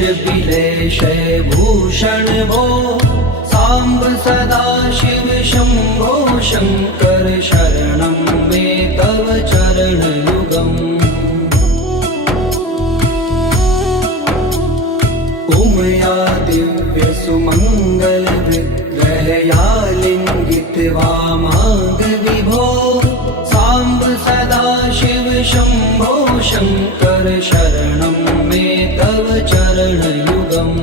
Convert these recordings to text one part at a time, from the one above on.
विलेशय भूषण भो साम्ब सदा शिव शम्भो शङ्कर शरणं मे तव चरणयुगम् उमया दिव्य सुमङ्गल विग्रहया लिङ्गित वामाङ्ग विभो साम्ब सदा शिव शम्भो शङ्कर शरणं मे तव चरणयुगम्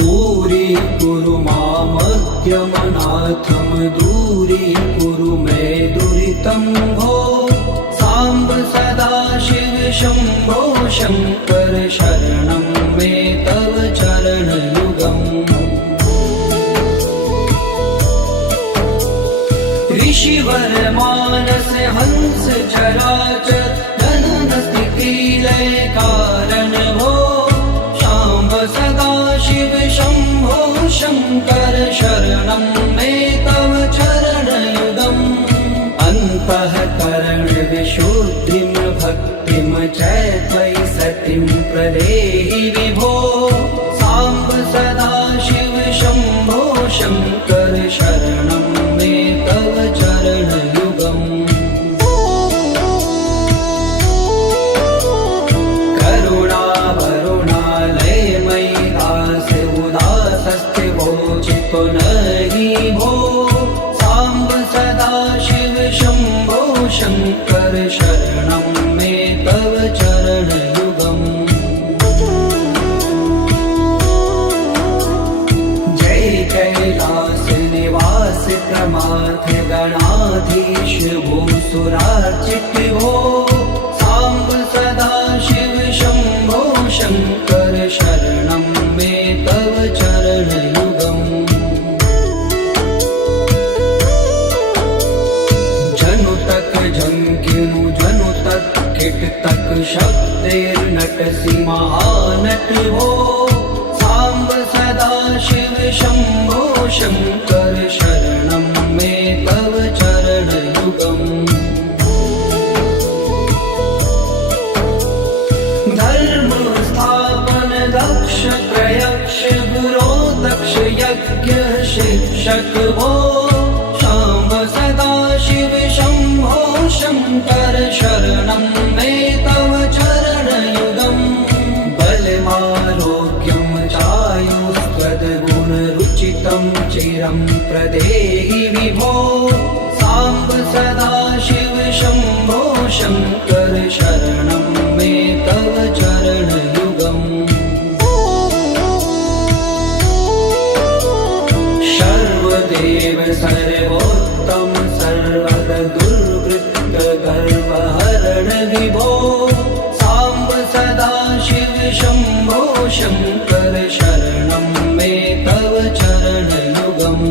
दूरीकुरु मामद्यमनाथं दूरीकुरु मे दुरितं भो साम्ब सदा शिव शम्भो शङ्कर शरणं मे तव चरणयुगम् ऋषिवर मानस हंस चराचर जनन स्थिति लय कारण भो शाम्ब सदा शिव शम्भो शङ्कर शरणं मे तव चरणयुगम् अन्तःकरण विशुद्धिं भक्तिं च त्वयि सतिं प्रदेहि विभो साम्ब सदा शिव शम्भो शङ्कर शरणं मे तव चरणयुगम् पुनरि भो साम्ब सदा शिव शम्भो शङ्कर शरणं मे तव चरणयुगम् जय कैलास निवास प्रमाथ गणाधीश भूसुरार्चित भो साम्ब सदा शिव शम्भो शङ्कर शरणं मे तव चरणयुगम् झंकिनु जनु तक किट तक शब्देर्नटसि महानट भो साम्ब सदा शिव शम्भो शङ्कर शरणं मे तव चरणयुगम् धर्म स्थापन दक्ष प्रयक्ष गुरो दक्ष यज्ञ शिक्षक भो शाम्ब सदा शिव शम्भो शङ्कर शरणं मे तव चरणयुगम् बलमारोग्यं चायुस्त्वद्गुणरुचितं चिरं प्रदेहि विभो साम्ब सदा शिव शम्भो शङ्कर शरणं मे तव चरणयुगम् सर्वदेव सर्वोत्तम सर्वद दुर्वृत्त गर्वहरण विभो साम्ब सदा शिव शम्भो शङ्कर शरणं मे तव चरणयुगम्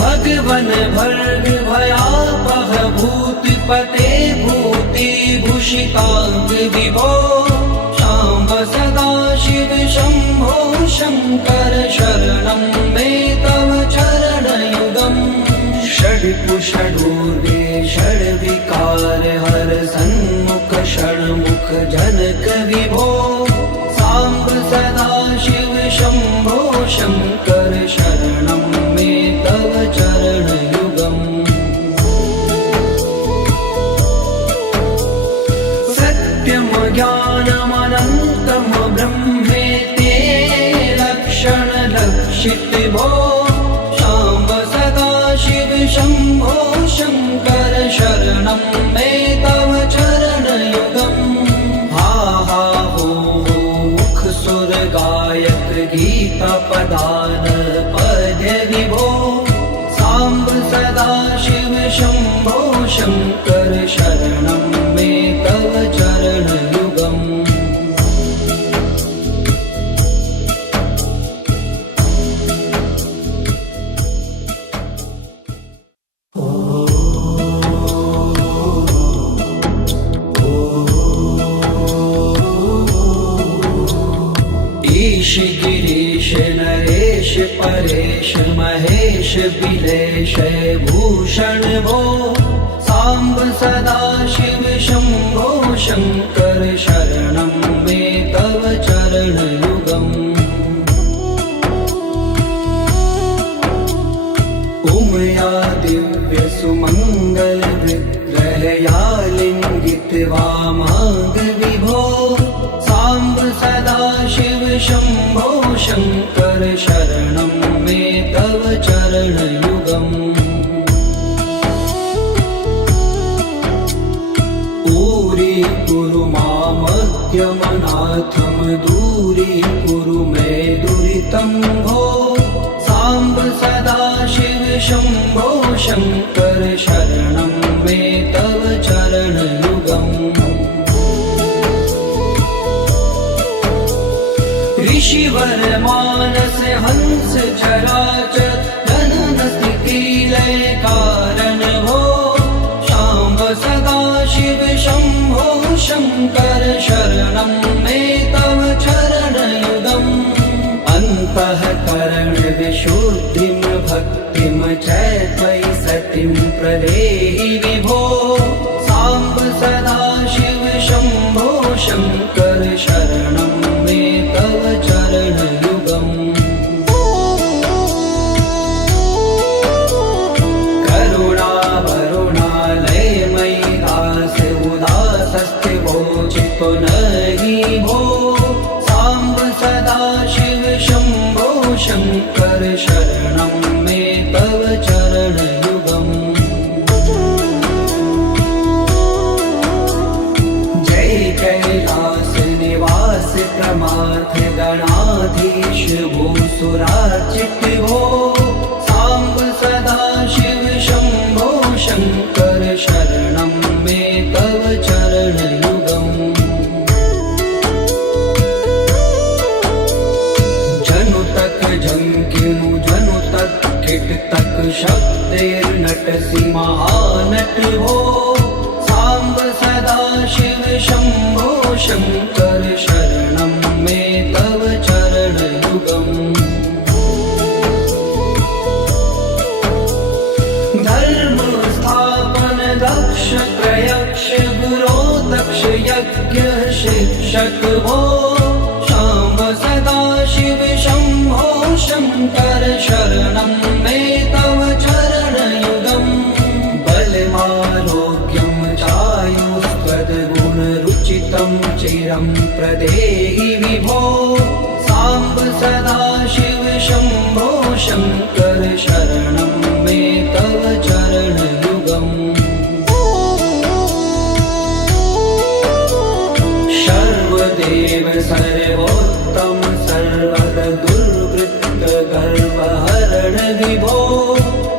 भगवन भर्ग भयापह भूतिपते भूतिभूषिताङ्ग विभो साम्ब सदा शिव शम्भो शङ्कर शरणं मे तव चरणयुगम् षड्पुषडूर्वे षड्विकार हर सन्मुख षण्मुख जनक विभो साम्ब सदा शिव शम्भो शङ्कर शरणं मे तव चरणयुगम् सत्यं ज्ञानमनन्तं ब्रह्मेते लक्षणलक्षित भो साम्ब सदा शिव शम्भो शङ्कर शरणं मे तव चरणयुगम् हा हा हो मुख सुर गायक गीता पदान पद्य विभो साम्ब सदा शिव शम्भो शङ्कर शरणं मे तव चरणयुगम् विलेशय भूषण भो साम्ब सदा शिव शम्भो शङ्कर शरणं मे तव चरणयुगम् उमया दिव्य सुमङ्गल विग्रहया लिङ्गित्वा माग विभो साम्ब सदा शिव शम्भो शङ्कर शरणं मे तव चरणयुगम् दूरी मामद्यमनाथं दूरीकुरु मे दुरितं भो साम्ब सदा शिव शम्भो शङ्कर शरणं मे तव चरणयुगम् ऋषिवर मानस हंस चराचर जनन स्थिति लय कारण भो शाम्ब सदा शिव शम्भो शङ्कर शरणं मे तव चरणयुगम् अन्तःकरण विशुद्धिं भक्तिं च त्वयि सतिं प्रदेहि विभो साम्ब सदा शिव शम्भो शङ्कर शरणं मे तव चरणयुगम् चितो नहि भो साम्ब सदा शिव शम्भो शङ्कर शरणं मे तव चरणयुगम् जय कैलास निवास प्रमाथ गणाधीश भूसुरार्चित भो साम्ब सदा शिव शम्भो शङ्कर शरणं मे तव चरणयुगम् जंकिनु जनु तक किट तक शब्देर्नटसि महानट हो साम्ब सदा शिव शम्भो शङ्कर शरणं मे तव चरणयुगम् धर्म स्थापन दक्ष प्रयक्ष गुरो दक्ष यज्ञ शिक्षक हो शाम्ब सदा शिव शम्भो शङ्कर शरणं मे तव चरणयुगम् बलमारोग्यं चायुस्त्वद्गुणरुचितं चिरं प्रदेहि विभो साम्ब सदा शिव शम्भो शङ्कर शरणं मे तव चरणयुगम् सर्वदेव सर्वोत्तम सर्वद दुर्वृत्त गर्वहरण विभो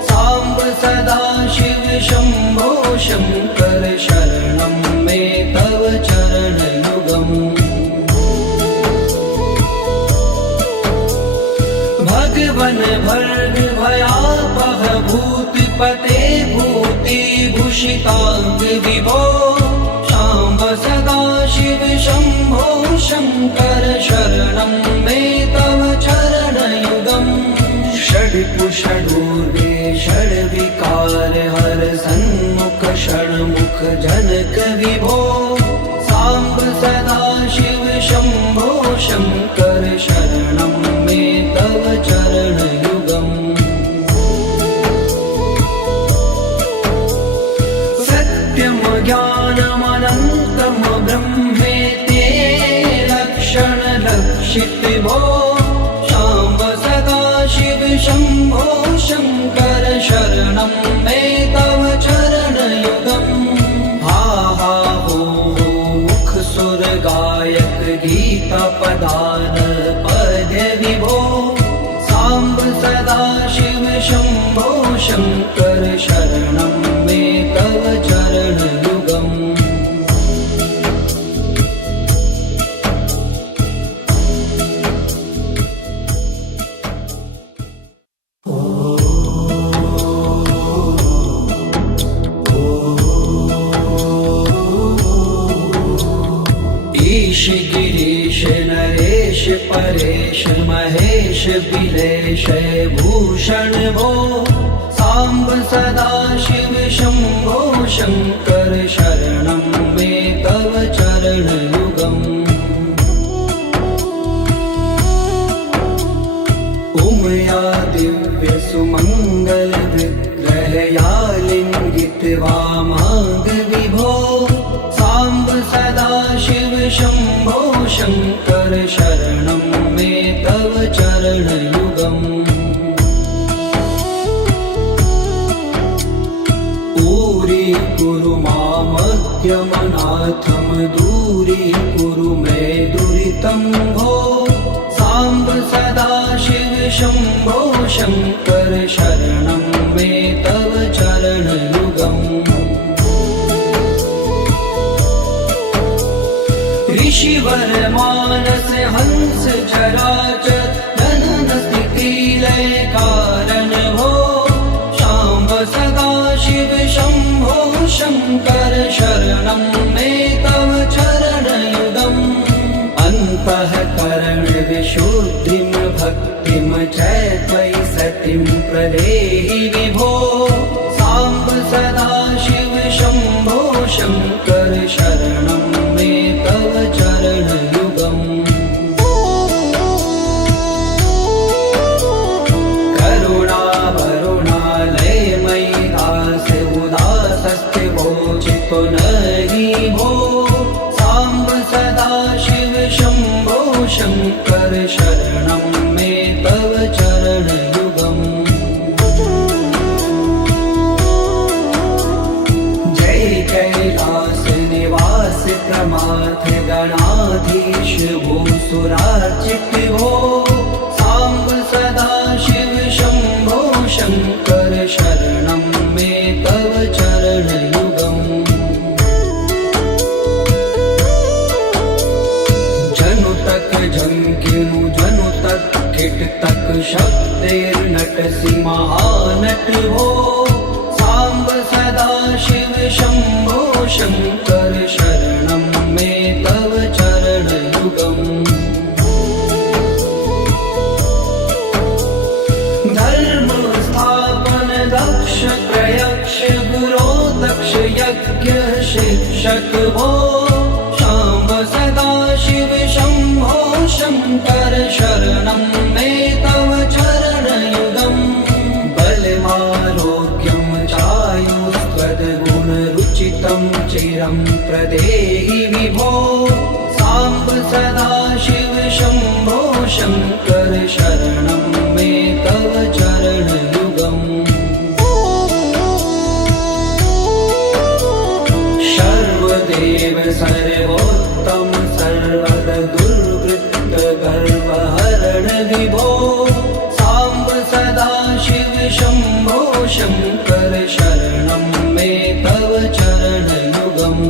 साम्ब सदा शिव शम्भो शङ्कर शरणं मे तव चरणयुगम् भगवन भर्ग भयापह भूतिपते भूतिभूषिताङ्ग विभो साम्ब सदा शिव शम्भो शङ्कर शरणं मे तव चरणयुगम् षड्कुषडूर्वे षड्विकार हर सन्मुख षण्मुख जनक विभो साम्ब सदा शिव शम्भो शङ्कर शरणं मे तव चरणयुगम् सत्यं ज्ञानमनन्तं ब्रह्मेते लक्षणलक्षित भो शाम्ब सदा शिव शम्भो शङ्कर शरणं मे तव चरणयुगम् हा हा हो मुख सुर गायक गीता पदान पद्य विभो साम्ब सदा शिव शम्भो शङ्कर शरणं मे तव चरणयुगम् ईश गिरीश नरेश परेश महेश बिलेश भूषण भो सांब सदा शिव शंभो शंकर शरणं मे तव चरणयुगम् उमया दिव्य सुमंगल विग्रहया लिंगित वामांग विभो सांब सदा शिव शंभो शंकर शरणं मे तव चरणयुगम् कुरु मामद्यमनाथं दूरीकुरु मे दुरितं भो सांब सदा शिव शंभो शंकर शरणं मे तव चरणयुगम् ऋषिवर मानस हंस चराचर जनन स्थिति लय कारण भो शाम्ब सदा शिव शंभो शंकर शरणं मे तव चरणयुगम् अन्तःकरण विशुद्धिं भक्तिं च त्वयि सतिं प्रदेहि विभो सांब सदा शिव शंभो शंकर शरणं मे तव चरणयुगम् चितो नहि भो सांब सदा शिव शंभो शंकर शरणं मे तव चरणयुगम् जय कैलास निवास प्रमाथ गणाधीश भूसुरार्चित भो सांब सदा शिव शंभो शंकर शरणं मे तव चरणयुगम् जनु तक झंकिनु जनु तक किट तक शब्देर्नटसि महानट हो सांब सदा शिव शंभो शंकर शरणं मे तव चरणयुगम् धर्म स्थापन दक्ष प्रयक्ष गुरो दक्ष यज्ञ शिक्षक भो शाम्ब सदा शिव शंभो शंकर शरणं मे तव चरणयुगम् बलमारोग्यं चायुस्त्वद्गुणरुचितं चिरं प्रदेहि विभो सांब सदा शिव शंभो शंकर शरणं मे तव चरणयुगम् सर्वदेव सर्वोत्तम सर्वद दुर्वृत्त गर्वहरण विभो सांब सदा शिव शंभो शंकर शरणं मे तव चरणयुगम्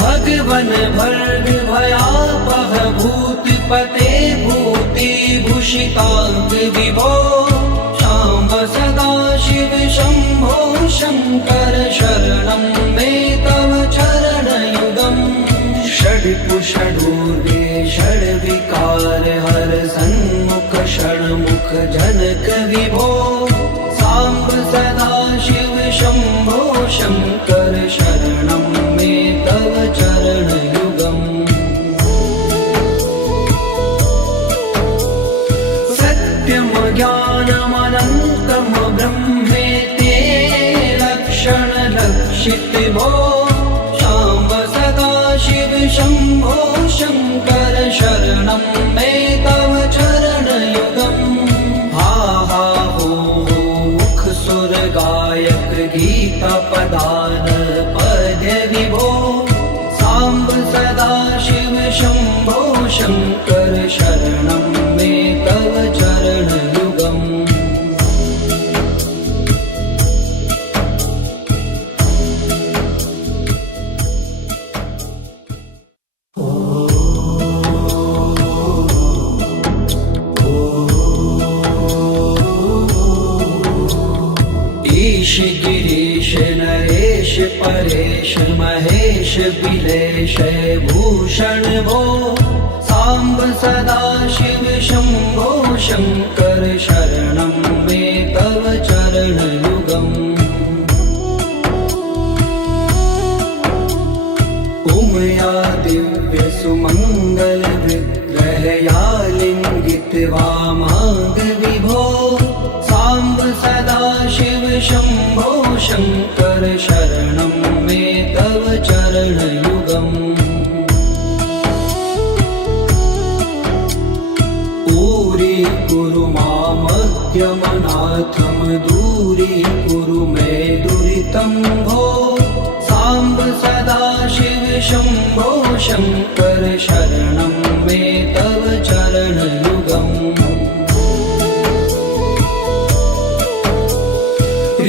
भगवन भर्ग भयापह भूतपते भूतिभूषितांग विभो शाम्ब सदा शिव शंभो शंकर शरणं मे तव चरणयुगम् षड्कुषडूर्वे षड्विकार हर सन्मुख षण्मुख जनक विभो सांब सदा शिव शंभो शंकर शरणं मे तव चरणयुगम् सत्यं ज्ञानमनन्तं ब्रह्मेते लक्षण लक्षित भो शाम्ब सदा शिव शंभो शंकर शरणं मे तव चरणयुगम् हा हा हो मुख सुर गायक गीता पदान पद्य विभो सांब सदा शिव शंभो शंकर शरणं मे तव चरणयुगम् गिरीश नरेश परेश महेश बिलेश भूषण भो सांब सदा शिव शंभो शंकर शरणं मे तव चरणयुगम् उमया दिव्य सुमंगल विग्रहया लिंगित वामांग विभो सांब सदा शिव शंभो शंकर शरणं मे तव चरणयुगम् कुरु मामद्यमनाथं दूरीकुरु मे दुरितं भो सांब सदा शिव शंभो शंकर शरणं मे तव चरणयुगम्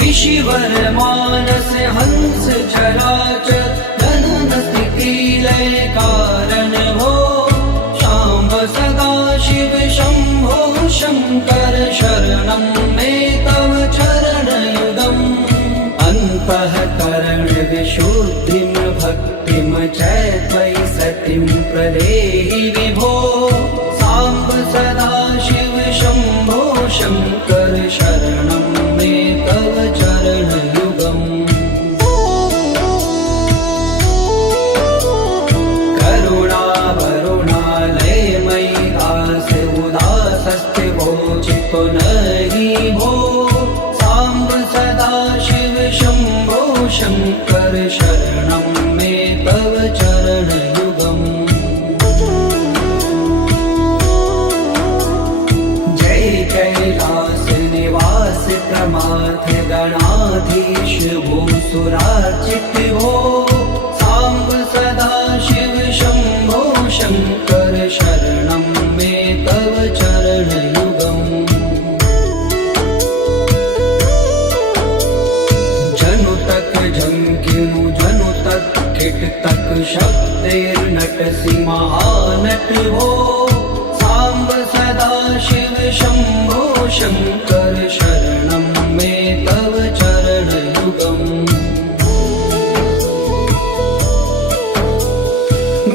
ऋषिवर मानस हंस चराचर जनन स्थिति लय कारण भो सांब सदा शिव शंभो शंकर शरणं मे तव चरणयुगम् अन्तःकरण विशुद्धिं भक्तिं च त्वयि सतिं प्रदेहि विभो सांब सदा शिव शंभो शंकर शरणं मे तव चरणयुगम् नहि भो सांब सदा शिव शंभो शंकर शरणं मे तव चरणयुगम् जय कैलास निवास प्रमाथ गणाधीश भूसुरार्चित भो सांब सदा शिव शंभो शंकर शरणं मे तव चरणयुगम् झंकिनु जनु तक किट तक शब्दैर्नटसि महानट भो सांब सदा शिव शंभो शंकर शरणं मे तव चरणयुगम्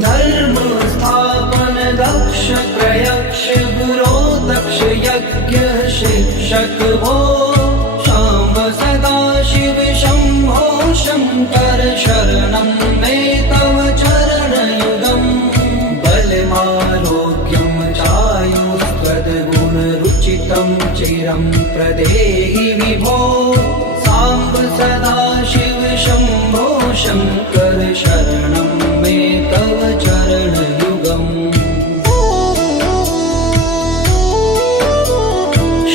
धर्म स्थापन दक्ष प्रयक्ष गुरो दक्ष यज्ञ शिक्षक भो सांब सदा शिव शंभो शंकर शरणं मे तव चरणयुगम् बलमारोग्यं चायुस्त्वद्गुणरुचितं चिरं प्रदेहि विभो सांब सदा शिव शंभो शंकर शरणं मे तव चरणयुगम्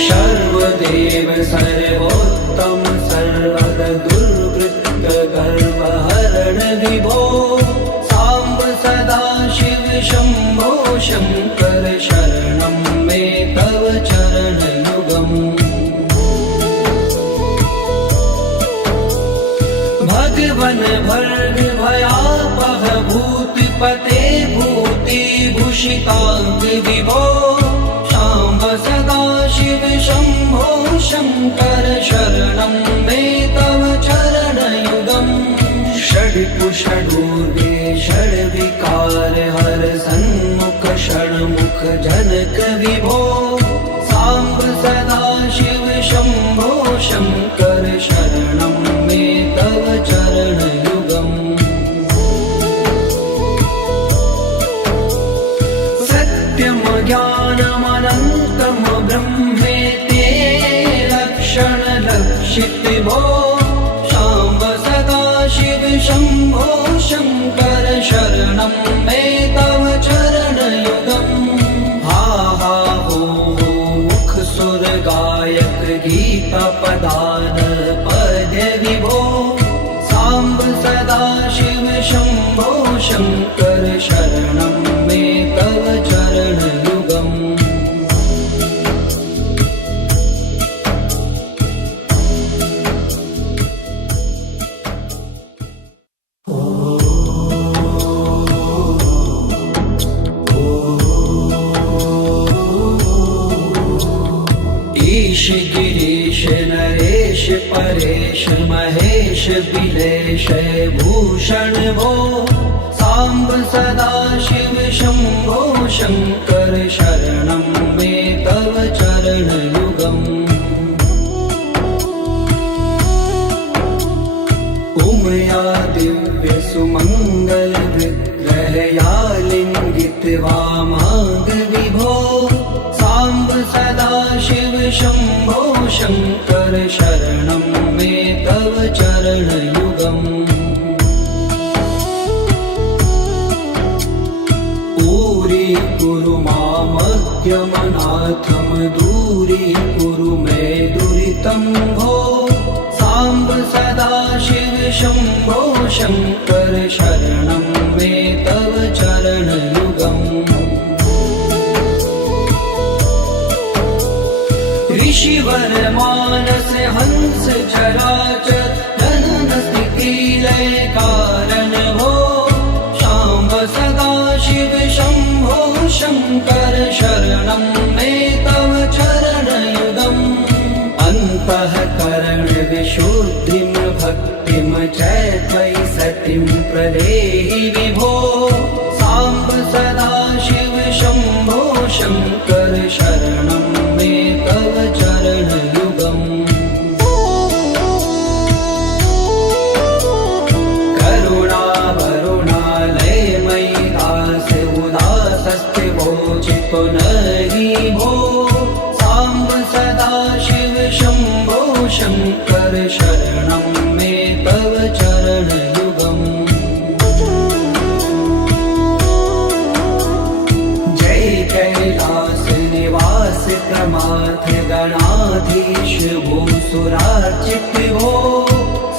सर्वदेव सर्वोत्तम सर्वद दुर्वृत्त गर्वहरण विभो सांब सदा शिव शंभो शंकर शरणं मे तव चरणयुगम् भगवन भर्ग भयापह भूतिपते भूतिभूषितांग विभो सांब सदा शिव शंभो शंकर शरणं मे तव चरणयुगम् षड्कुषडूर्वे षड्विकार हर सन्मुख षण्मुख जनक विभो सांब सदा शिव शंभो शंकर शरणं मे तव चरणयुगम् सत्यम ज्ञानमनन्तं ब्रह्मेते लक्षण लक्षित भो सांब सदा शिव शंभो शंकर शरणं मे तव चरणयुगम् हा हा हो मुख सुर गायक गीता पदान पद्य विभो सांब सदा शिव शंभो शंकर शरणं मे तव चरणयुगम् महेश बिलेश भूषण भो सांब सदा शिव शंभो शंकर शरणं मे तव चरण युगम् उमया दिव्य सुमंगल विग्रहया लिंगित वामांग विभो सांब सदा शिव शंभो शंकर शरणं मे तव चरण युगम् ऊरी कुरु मामज्ञमनाथम दूरी कुरु मे दुरितं भो सांब सदा शिव शंभो शंकर शरणं मे तव चरण युगम् ऋषिवर मानस हंस चराचर जनन स्थिति लय कारण भो शाम्ब सदा शिव शंभो शंकर शरणं मे तव चरण युगम् अन्तःकरण विशुद्धिं भक्तिं च त्वयि सतिं प्रदेहि विभो सांब सदा शिव शंभो शंकर शरणं मे तव चरण युगम् करुणा वरुणालय मयि दास उदासस्ते वोचितो नहि भो सांब सदा शिव शंभो शंकर शरणं मे तव चरण युगम् जय कैलास निवास प्रमाथ गणाधीश भूसुरार्चित भो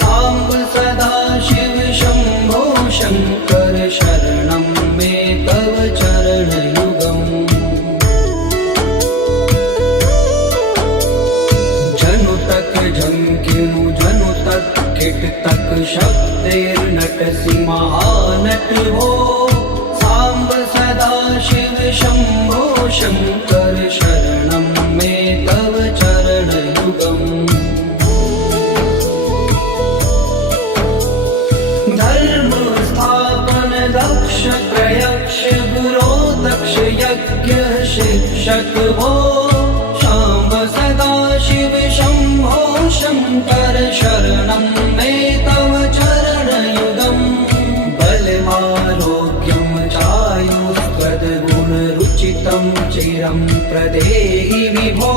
सांब सदा शिव शंभो शंकर शरणं मे तव चरण युगम् जनु तक झंकिनु जनु तक किट तक शब्दैर्नटसि महानट भो सांब सदा शिव शंभो शंकर शरणं मे तव चरण युगम् धर्म स्थापन दक्ष प्रयक्ष गुरो दक्ष यज्ञ शिक्षक भो शाम्ब सदा शिव शंभो शंकर शरणं मे तव चरण युगम् बलमारोग्यं चायुस्त्वद्गुणरुचितं चिरं प्रदेहि विभो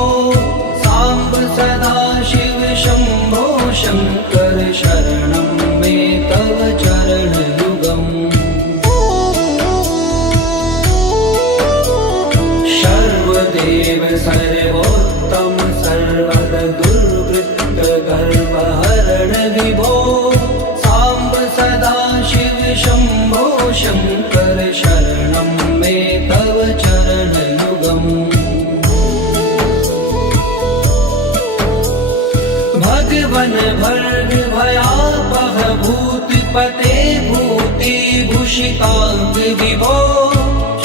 सांब सदा शिव शंभो शंकर शरणं मे तव चरण युगम् सर्वदेव सर्वोत्तम सर्वद दुर्वृत्त गर्वहरण विभो सांब सदा शिव शंभो शंकर शरणं मे तव चरण युगम् भगवन भर्ग भयापह भूतिपते भूति भूषितांग विभो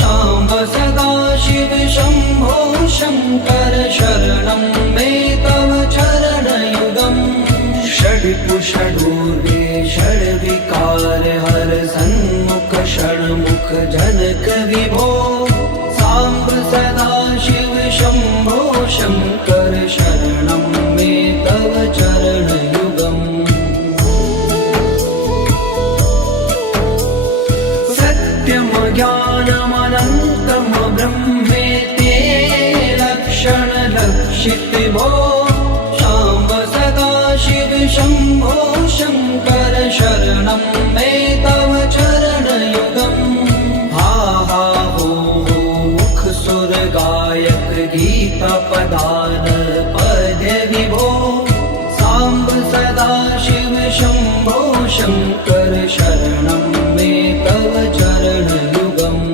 शाम्ब सदा शिव शंभो शंकर शरणं मे तव चरण युगम् षड्पुषडूर्वे षड्विकार हर सन्मुख षण्मुख जनक विभो सांब सदा शिव शंभो शंकर शरणं मे तव चरण युगम् सत्यम ज्ञानमनन्तं ब्रह्मेति लक्षण लक्षित भो शाम्ब सदा शिव शंभो शंकर शरणं मे तव चरण युगम् हा हा हो मुख सुर गायक गीता पदान पद्य विभो सांब सदा शिव शंभो शंकर शरणं मे तव चरण युगम्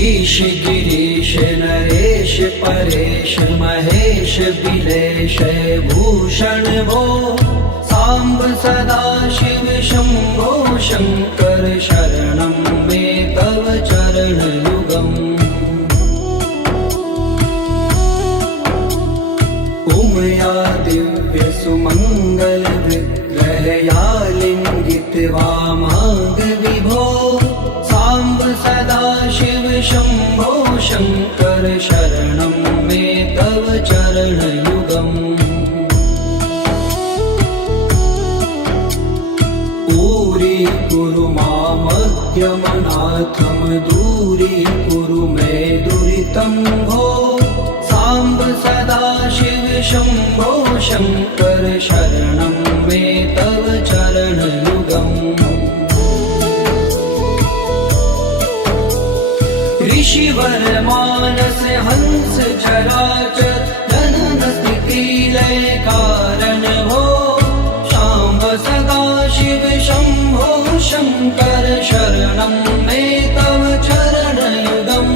ईश गिरीश नरेश परेश महेश भूषण भो साम्ब सदा शिव शम्भो शङ्कर शरणं मे तव चरणयुगम् उमया दिव्य सुमङ्गल विग्रहया लिङ्गित वामाङ्ग विभो साम्ब सदा शिव शम्भो शङ्कर शरणं मे तव चरणयुगम् कुरु मामद्यमनाथं दूरीकुरु मे दुरितं भो साम्ब सदा शिव शम्भो शङ्कर शरणं मे तव चरणयुगम् ऋषिवर मानस हंस चराचर जनन स्थिति लय कारण भो शाम्ब सदा शिव शम्भो शङ्कर शरणं मे तव चरणयुगम्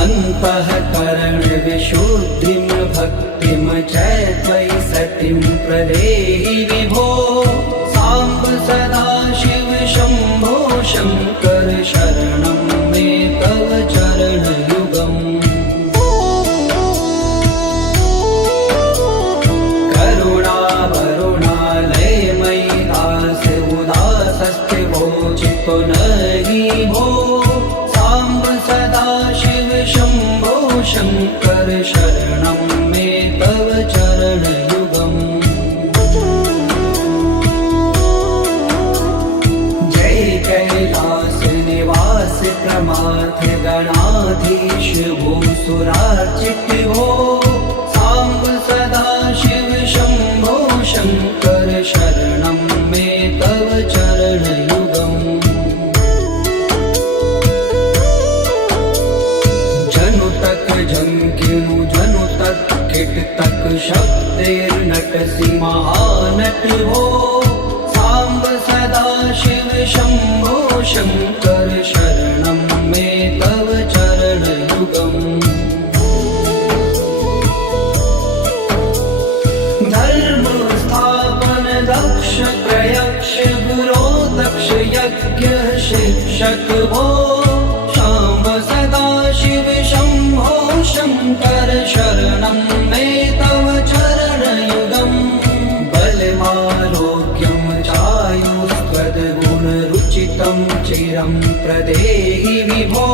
अन्तःकरण विशुद्धिं भक्तिं च त्वयि सतिं प्रदेहि विभो साम्ब सदा शिव शम्भो शङ्कर शरणं मे तव चरणयुगम् पुनरि भो साम्ब सदा शिव शम्भो शङ्कर शरणं मे तव चरणयुगम् जय कैलास निवास प्रमाथ गणाधीश भूसुरार्चित भो साम्ब सदा शिव शम्भो शङ्कर शरणं मे तव चरणयुगम् झंकिनु जनु तक किट तक शब्देर्नटसि महानट भो साम्ब सदा शिव शम्भो शङ्कर शरणं मे तव चरणयुगम् धर्म स्थापन दक्ष प्रयक्ष गुरो दक्ष यज्ञ शिक्षक भो शाम्ब सदा शिव शम्भो शङ्कर शरणं मे तव चरणयुगम् बलमारोग्यं चायुस्त्वद्गुणरुचितं चिरं प्रदेहि विभो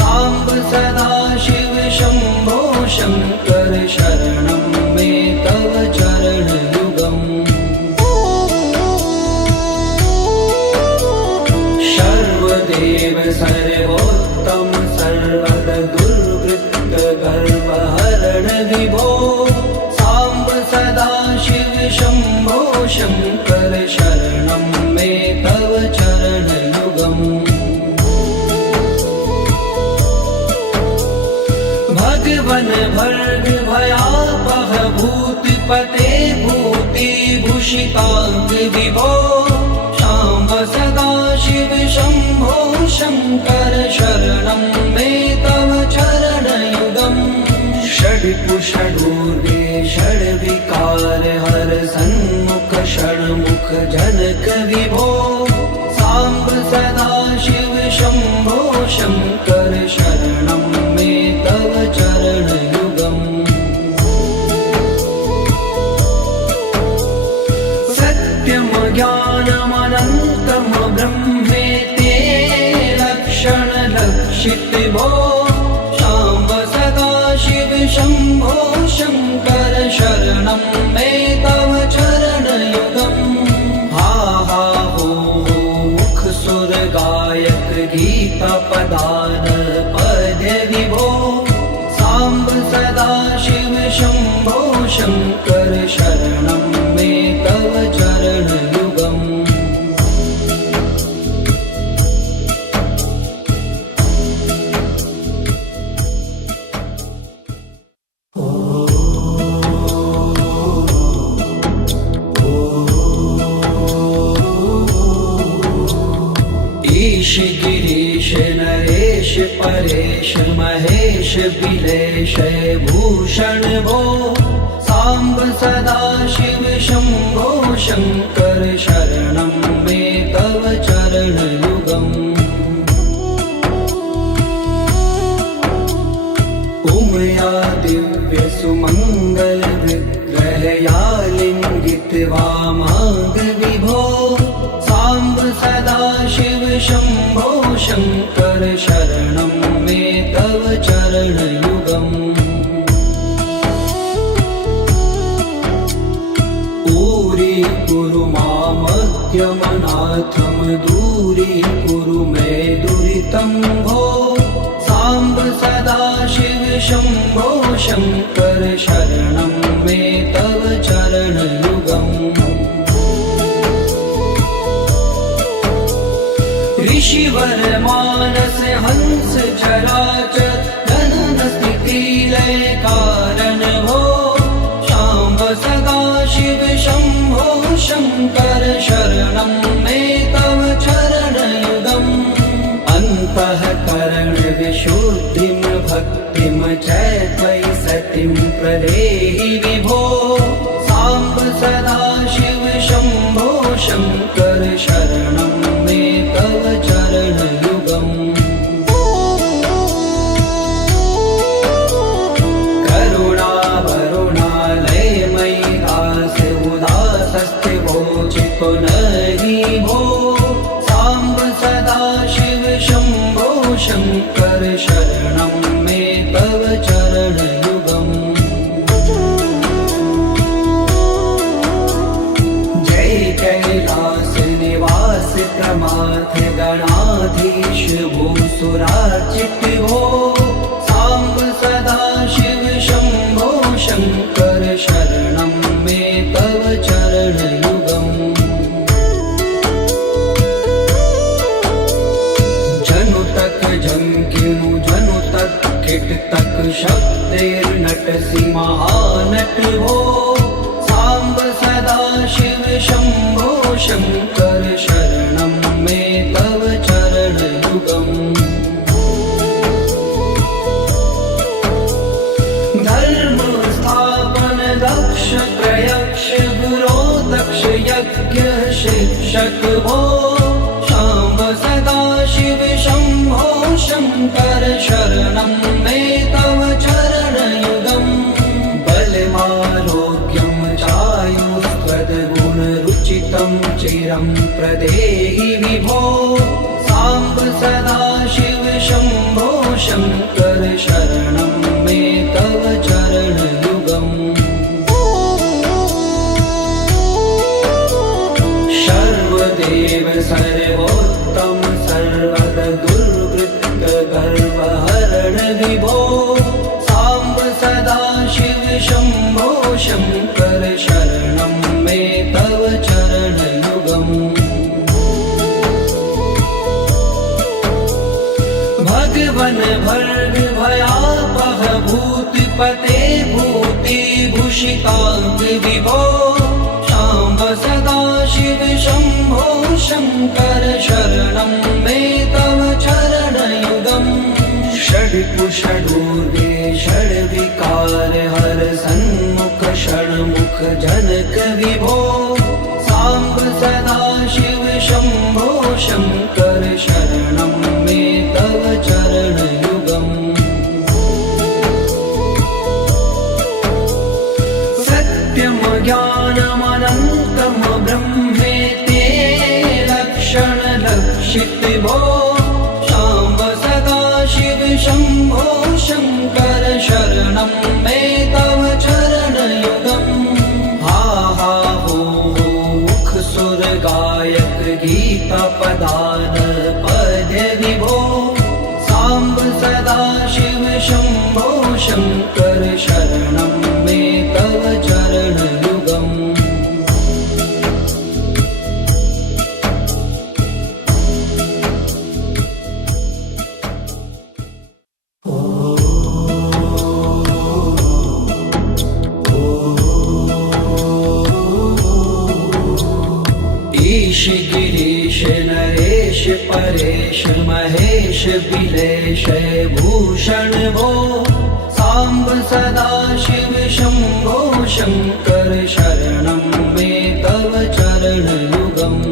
साम्ब सदा शिव शम्भो शङ्कर शरणं मे तव चरणयुगम् सर्वदेव सर्वोत्तम सर्वद दुर्वृत्त गर्वहरण विभो साम्ब सदा शिव शम्भो शङ्कर शरणं मे तव चरणयुगम् भगवन् भर्ग भयापह भूतिपते भूतिभूषिताङ्ग विभो शाम्ब सदा शिव शम्भो शङ्कर शरणं मे तव चरणयुगम् षड्कुषडूर्वे षड्विकार हर सन्मुख षण्मुख जनक विभो साम्ब सदा शिव शम्भो शङ्कर शरणं मे तव चरणयुगम् सत्यं ज्ञानमनन्तं ब्रह्मेते लक्षणलक्षित भो शाम्ब सदा शिव शम्भो शङ्कर शरणं मे तव चरणयुगम् हा हा हो मुख सुर गायक गीता पदान पद्य विभो साम्ब सदा शिव शम्भो शङ्कर शरणं मे तव चरणयुगम् परेश महेश बिलेश भूषण भो सांब सदा शिव शंभो शंकर शरणं मे तव चरणयुगम् उमया दिव्य सुमंगल विग्रहया लिंगित वामांग विभो सांब सदा शिव शंभो शंकर शरणं मे तव चरणयुगम् कुरु मामद्यमनाथं दूरीकुरु मे दुरितं भो सांब सदा शिव शंभो शंकर शरणं मे तव चरणयुगम् ऋषिवर मानस हंस चराचर जनन स्थिति लय कारण भो सांब सदा शिव शंभो शंकर शरणं मे तव चरणयुगम् अन्तःकरण विशुद्धिं भक्तिं च त्वयि सतिं प्रदेहि विभो सांब सदा शिव शंभो शंकर शरणं मे तव चरणयुगम् पुनहि भो सांब सदा शिव शंभो शंकर शरणं मे तव चरणयुगम् जय कैलास निवास प्रमाथ गणाधीश भूसुरार्चित भो सांब सदा शिव शंभो शंकर शरणं मे तव चरणयुगम् जंकिनु जनु तक किट तक शब्देर्नटसि महानट हो सांब सदा शिव शंभो शंकर शरणं मे तव चरणयुगम् धर्म स्थापन दक्ष प्रयक्ष गुरो दक्ष यज्ञ शिक्षक भो सांब सदा शिव शंभो शंकर शरणं मे तव चरणयुगम् बलमारोग्यं चायुस्त्वद्गुणरुचितं चिरं प्रदेहि विभो सांब सदा शिव शंभो शंकर शरणं मे तव चरणयुगम् सर्वदेव सर्वोत्तम सर्वद दुर्वृत्त गर्वहरण विभो सांब सदा शिव शंभो शंकर शरणं मे तव चरणयुगम् भगवन भर्ग भयापह भूतिपते भूतिभूषितांग विभो सांब सदा शिव शंभो शंकर शरणं मे तव चरणयुगम् षड्कुषडूर्वे षड्विकार हर सन्मुख षण्मुख जनक विभो सांब सदा शिव शंभो शंकर शरणं मे तव चरणयुगम् सत्यं ज्ञानमनन्तं ब्रह्मेति लक्षण लक्षित भो सांब सदा शिव शंभो शंकर शरणं मे तव चरणयुगम् हा हा हो मुख सुर गायक गीता पदान पद्य विभो सांब सदा शिव शंभो शंकर शरणं मे तव चरणयुगम् ईश गिरीश नरेश परेश महेश बिलेश भूषण भो सांब सदाशिव शंभो शंकर शरणं मे तव चरणयुगम्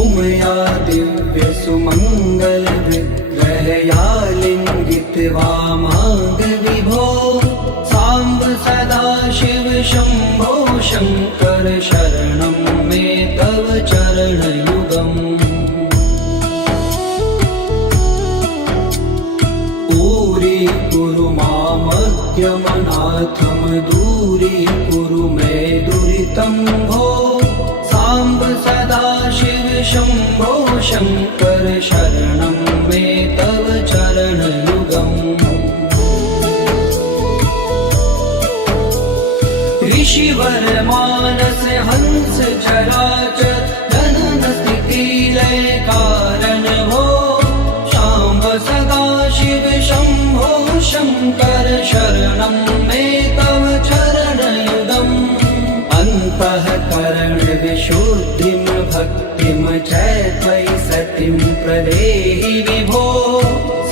उमया दिव्य सुमंगल विग्रहया लिंगित वामांग विभो सांब सदाशिव शंभो शंकर शरणं मे तव चरणयुगम् दूरी मामज्ञमनाथं दूरी कुरु मे दुरितं भो सांब सदाशिव शंभो शंकर शरणं मे तव चरणयुगम् ऋषिवर मानस हंस चराचर जनन स्थिति लय कारण भो सांब सदाशिव शंभो शंकर शरणं मे तव चरणयुगम् अन्तःकरण विशुद्धिं भक्तिं च त्वयि सतिं प्रदेहि विभो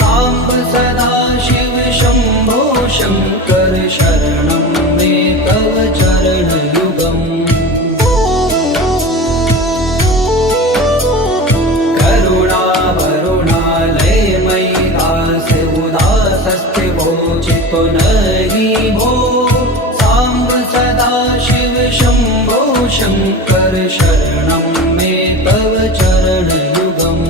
सांब सदाशिव शंभो शंकर शरणं मे तव चरणयुगम् करुणावरुणालयमयि दास उदासस्ते वोचितो नहि भो सांब सदाशिव शंभो शंकर शरणं मे तव चरणयुगम्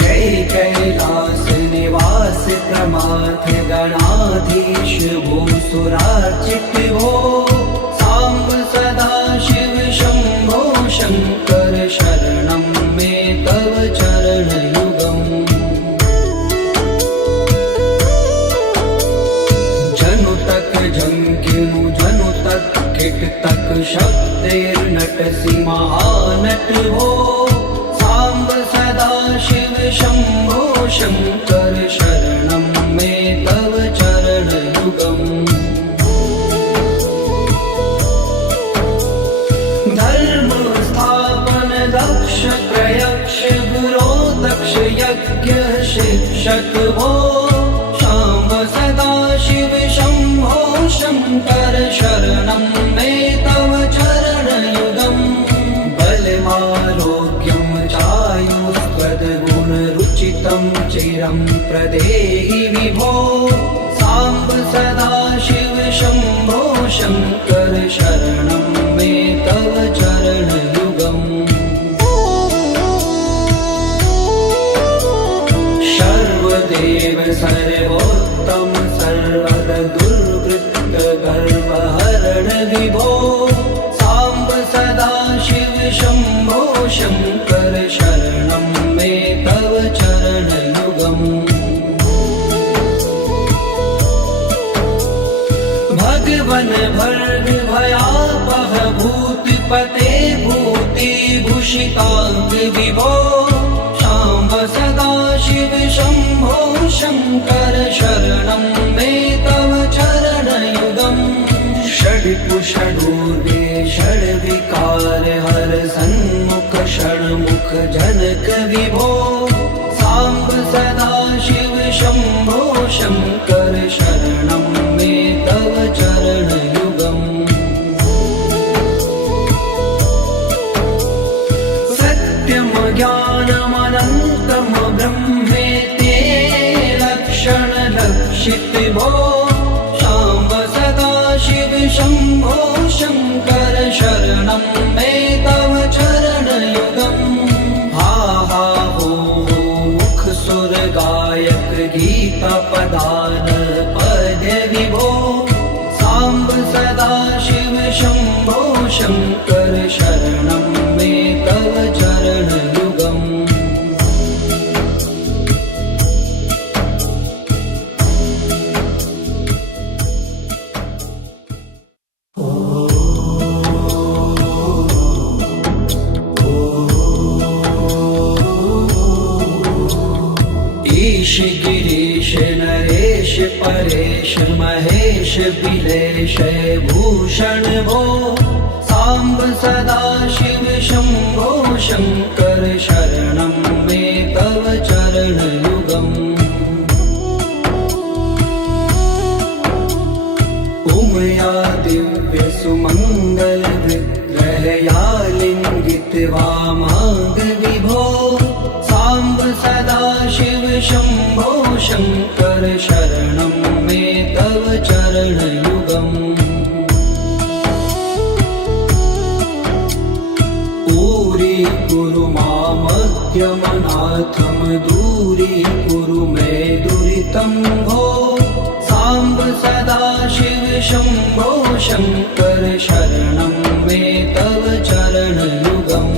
जय कैलास निवास प्रमाथ गणाधीश भूसुरार्चित भो सांब सदाशिव शंभो शंकर शरणं मे तव चरणयुगम् जनु तक झंकिनु जनु तक किट तक शब्दैर्नटसि महानट हो सांब सदाशिव शंभो शंकर शरणं मे तव चरणयुगम् धर्म स्थापन दक्ष त्रयक्ष गुरो दक्ष यज्ञ शिक्षक भो सांब सदाशिव शंभो शंकर शरणं मे तव चरणयुगम् बलमारोग्यं चायुष्पदगुणरुचितं चिरं प्रदेहि विभो सांब सदाशिव शंभो शंकर शरणं मे तव चरणयुगम् सर्वदेव सर्वोत्तम सर्वद दुर्वृत्त गर्वहरण विभो सांब सदाशिव शंभो शंकर शरणं मे तव चरणयुगम् भगवन भर्ग भयापह भूतिपते भूतिभूषितांग विभो सांब सदाशिव शंभो शंकर शरणं मे तव चरणयुगम् षड्कुषडूर्वे षड्विकार हर सन्मुख षण्मुख जनक विभो सांब सदाशिव शंभो शंकर शरणं मे तव चरणयुगम् सत्यं ज्ञानमनन्तं ब्रह्मेति लक्षण लक्षित भो सांब सदाशिव शंभो शंकर शरणं मे तव चरणयुगम् हा हा हो मुख सुर गायक गीता पदान पद्य विभो सांब सदाशिव शंभो शंकर शरणं मे तव चरणयुगम् ईश गिरीश नरेश परेश महेश बिलेश भूषण भो सांब सदा शिव शंभो शंकर शरणं मे तव चरण युगम् उमया दिव्य सुमंगल विग्रहया लिंगित वामांग विभो सांब सदा शिव शंभो शंकर शरणं मे तव चरण युगम् पूरी कुरु मामद्यमनाथम दूरी कुरु मे दुरितं भो सांब सदा शिव शंभो शंकर शरणं मे तव चरण युगम्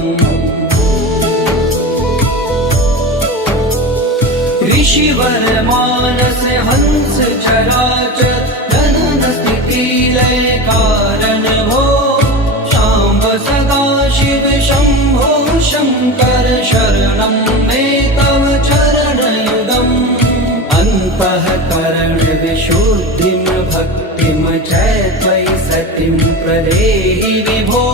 ऋषिवर मानस हंस चराचर जनन स्थिति लय कारण भो सांब सदा शिव शंभो शंकर शरणं मे तव चरण युगम् अन्तःकरण विशुद्धिं भक्तिं च त्वयि सतिं प्रदेहि विभो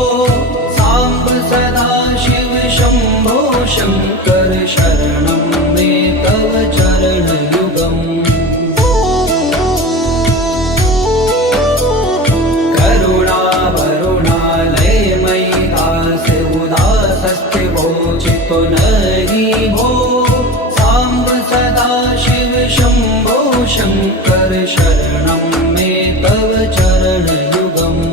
सांब सदा शिव शंभो शंकर शरणं मे तव चरण युगम् करुणा वरुणालय मयि दास उदासस्ते वोचितो नहि भो सांब सदा शिव शंभो शंकर शरणं मे तव चरण युगम्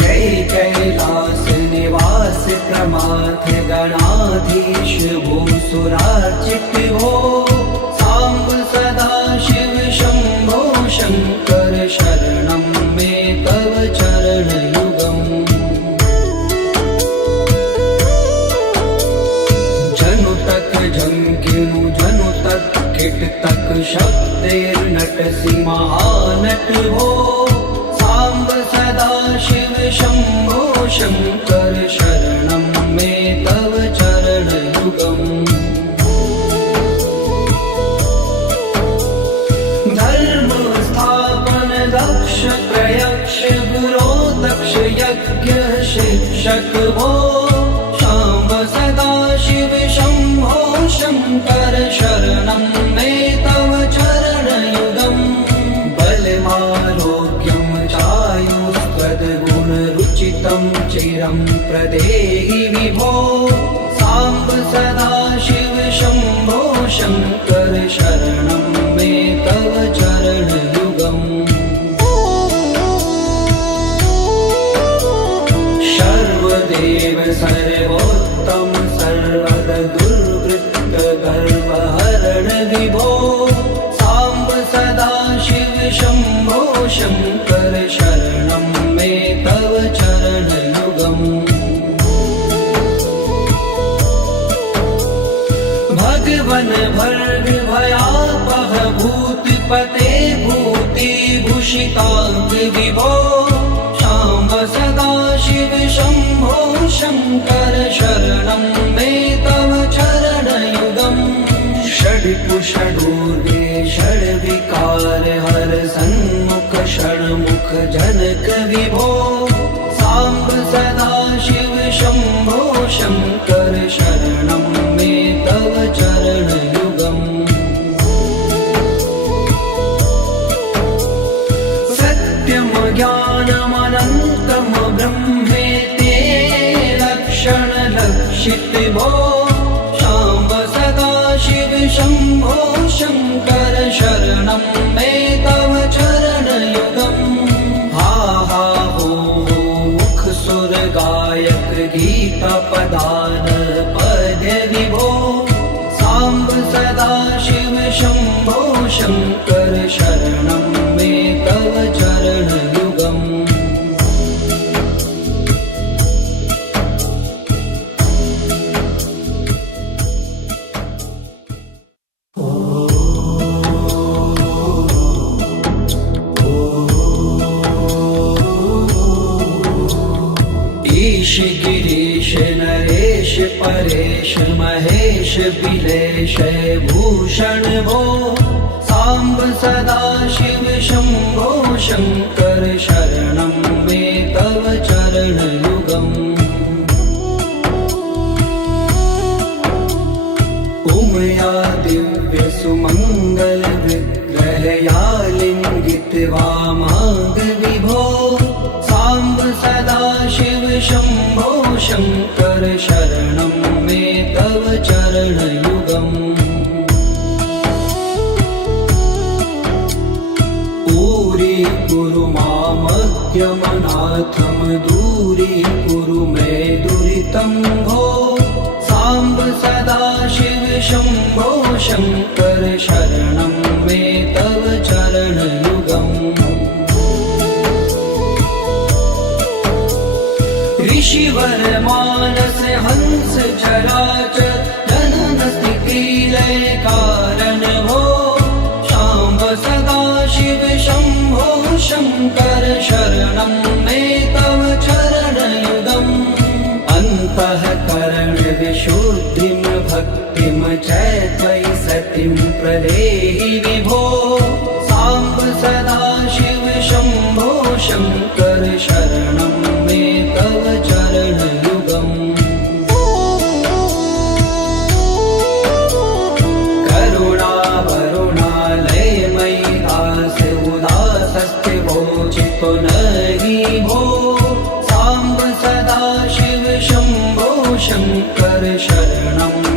जय कैलास निवास प्रमाथ गणाधीश भूसुरार्चित भो सांब सदा शिव शंभो शंकर शरणं मे तव चरण युगम् जनु तक झंकिनु जनु तक किट तक शब्देर्नटसि महानट भो सांब सदा शिव शंभो शंकर शरणं मे तव चरण युगम् धर्म स्थापन दक्ष प्रयक्ष गुरो दक्ष यज्ञ शिक्षक भो सांब सदा शिव शंभो शंकर शरणं मे तव चरण युगम् बलमारोग्यं चायुस्त्वद्गुणरुचितं चिरं प्रदेहि विभो सांब सदा शिव शंभो शंकर शरणं मे तव चरण युगम् सर्वदेव सर्वोत्तम सर्वद दुर्वृत्त गर्वहरण विभो सांब सदा शिव शंभो शंकर शरणं मे तव चरण युगम् भगवन भर्ग भयापह भूतपते भूति भूषितांग विभो सांब सदा शिव शंभो शंकर शरणं मे तव चरण युगम् षड्कुषडूर्वे षड्विकार हर सन्मुख षण्मुख जनक विभो सांब सदा शिव शंभो शंकर शरणं मे तव चरण युगम् सत्यम ज्ञानमनन्तम ब्रह्मेते लक्षण लक्षित भो सांब सदा शिव शंभो शंकर शरणं मे तव चरण युगम् हा हा हो मुख सुर गायक गीता पदान पद्य विभो सांब सदा शिव शंभो शंकर शरणं मे तव चरण युगम् गिरीश नरेश परेश महेश बिलेश भूषण भो सांब सदाशिव शंभो शंकर शरणं मे तव चरणयुगम् उमया दिव्य सुमंगल विग्रहया लिंगित वामांग विभो सांब सदाशिव शंभो शंकर शरणं मे तव चरणयुगम् दूरी मामज्ञमनाथम दूरी कुरु मे दुरितं भो सांब सदाशिव शंभो शंकर शरणं मे तव चरणयुगम् ऋषिवर मानस हंस चराचर जनन स्थिति लय कारण भो सांब सदाशिव शंभो शंकर शरणं मे तव चरणयुगम् अन्तःकरण विशुद्धिं भक्तिं च त्वयि सतिं प्रदेहि विभो सांब सदाशिव शंभो शंकर शरणं मे तव चरणयुगम् करुणा वरुणालयमयि दास उदासस्ते वोचितो नहि भो सांब सदाशिव शंभो शंकर शरणं